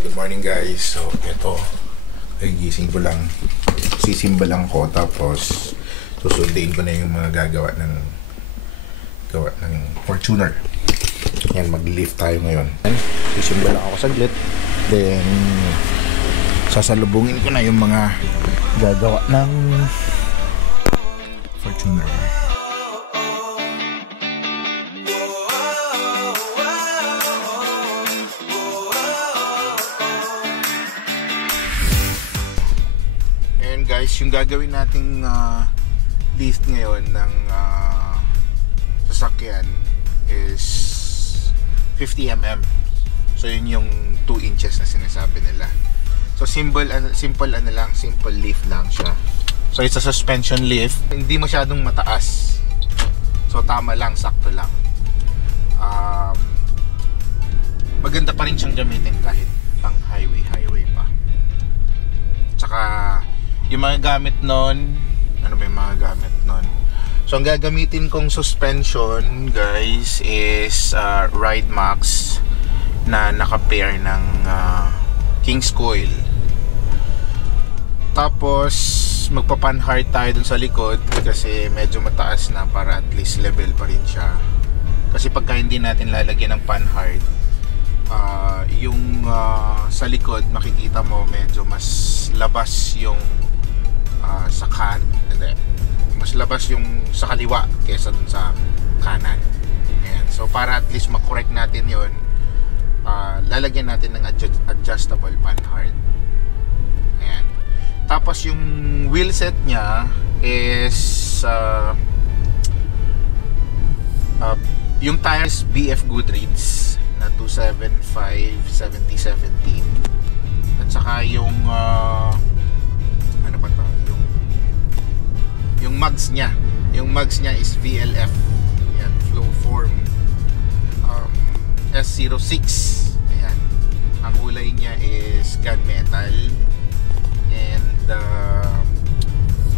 Good morning guys. So ito, nagigising ko lang, sisimba lang ko, tapos susundin ko na yung mga gawa ng Fortuner. Yan, mag-lift tayo ngayon. Sisimba lang ako saglit, then sasalubungin ko na yung mga gagawa ng Fortuner. Guys, yung gagawin nating lift ngayon ng sasakyan is 50mm. So yun yung 2 inches na sinasabi nila. So simple lift lang siya. So it's a suspension lift, hindi masyadong mataas. So tama lang, sakto lang. Maganda pa rin siyang gamitin kahit pang highway pa. Tsaka yung mga gamit nun, ano ba yung mga gamit nun? So ang gagamitin kong suspension guys is Ride Max na naka-pair ng King's Coil. Tapos magpapan-hard tayo dun sa likod kasi medyo mataas na, para at least level pa rin siya. Kasi pagka hindi natin lalagyan ng pan-hard, yung sa likod makikita mo medyo mas labas yung mas labas yung sa kaliwa kesa dun sa kanan. Ayan. So para at least makorek natin yun, lalagyan natin ng adjustable pan-hard. Ayan. Tapos yung wheel set nya is yung tires BF Goodreads na 275 70/17, at saka yung ano pa to, yung mugs nya is VLF. Ayan, Flowform S06. Ayan, ang kulay nya is gunmetal, and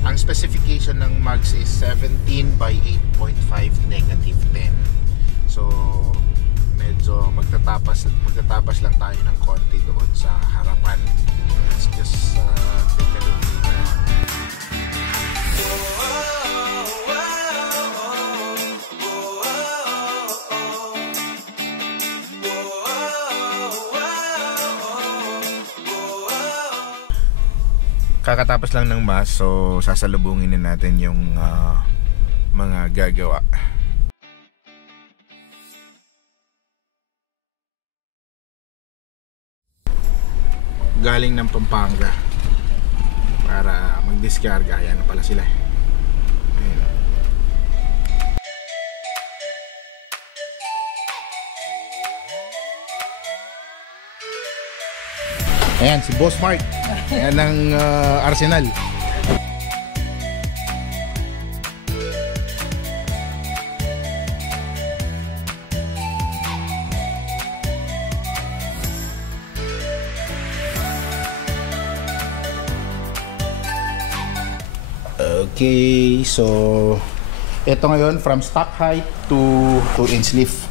ang specification ng mugs is 17/8.5 -10. So medyo magtatapas lang tayo ng konti doon sa harapan. Let's just take a look. Kakatapos lang ng mass, so sasalubungin na natin yung mga gagawa. Galing ng Pampanga para mag-discarga. Ayan na pala sila. Ayan, si Boss Mark. Ayan ng Arsenal. Okay, so ito ngayon from stock height to 2-inch lift.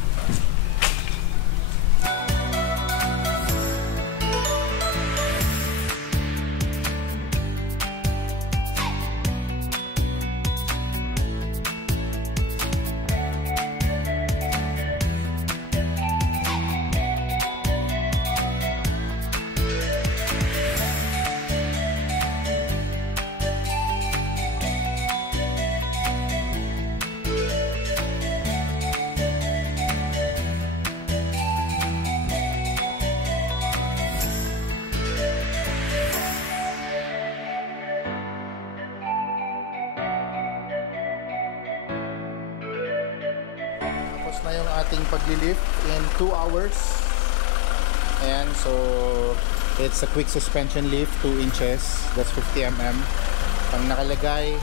Na yung ating paglilift in 2 hours. And so it's a quick suspension lift, 2 inches, that's 50mm. Ang nakalagay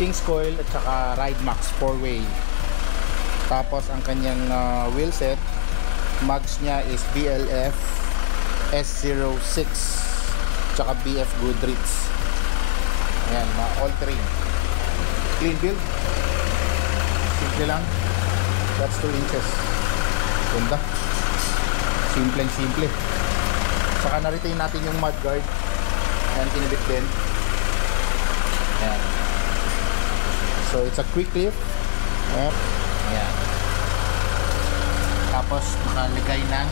King's Coil at saka Ride Max 4-way. Tapos ang kanyang wheel set, mugs nya is BLF S06 tsaka BF Goodreads. Ayan, all terrain, clean build. Simple lang. That's 2 inches. Ganda. Simpleng-simple. Saka na-retain natin yung mudguard. Ayan, kinabit din. Ayan. So, it's a quick lift. Ayan. Tapos, nakalagay ng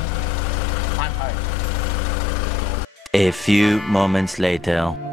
panhard. A few moments later.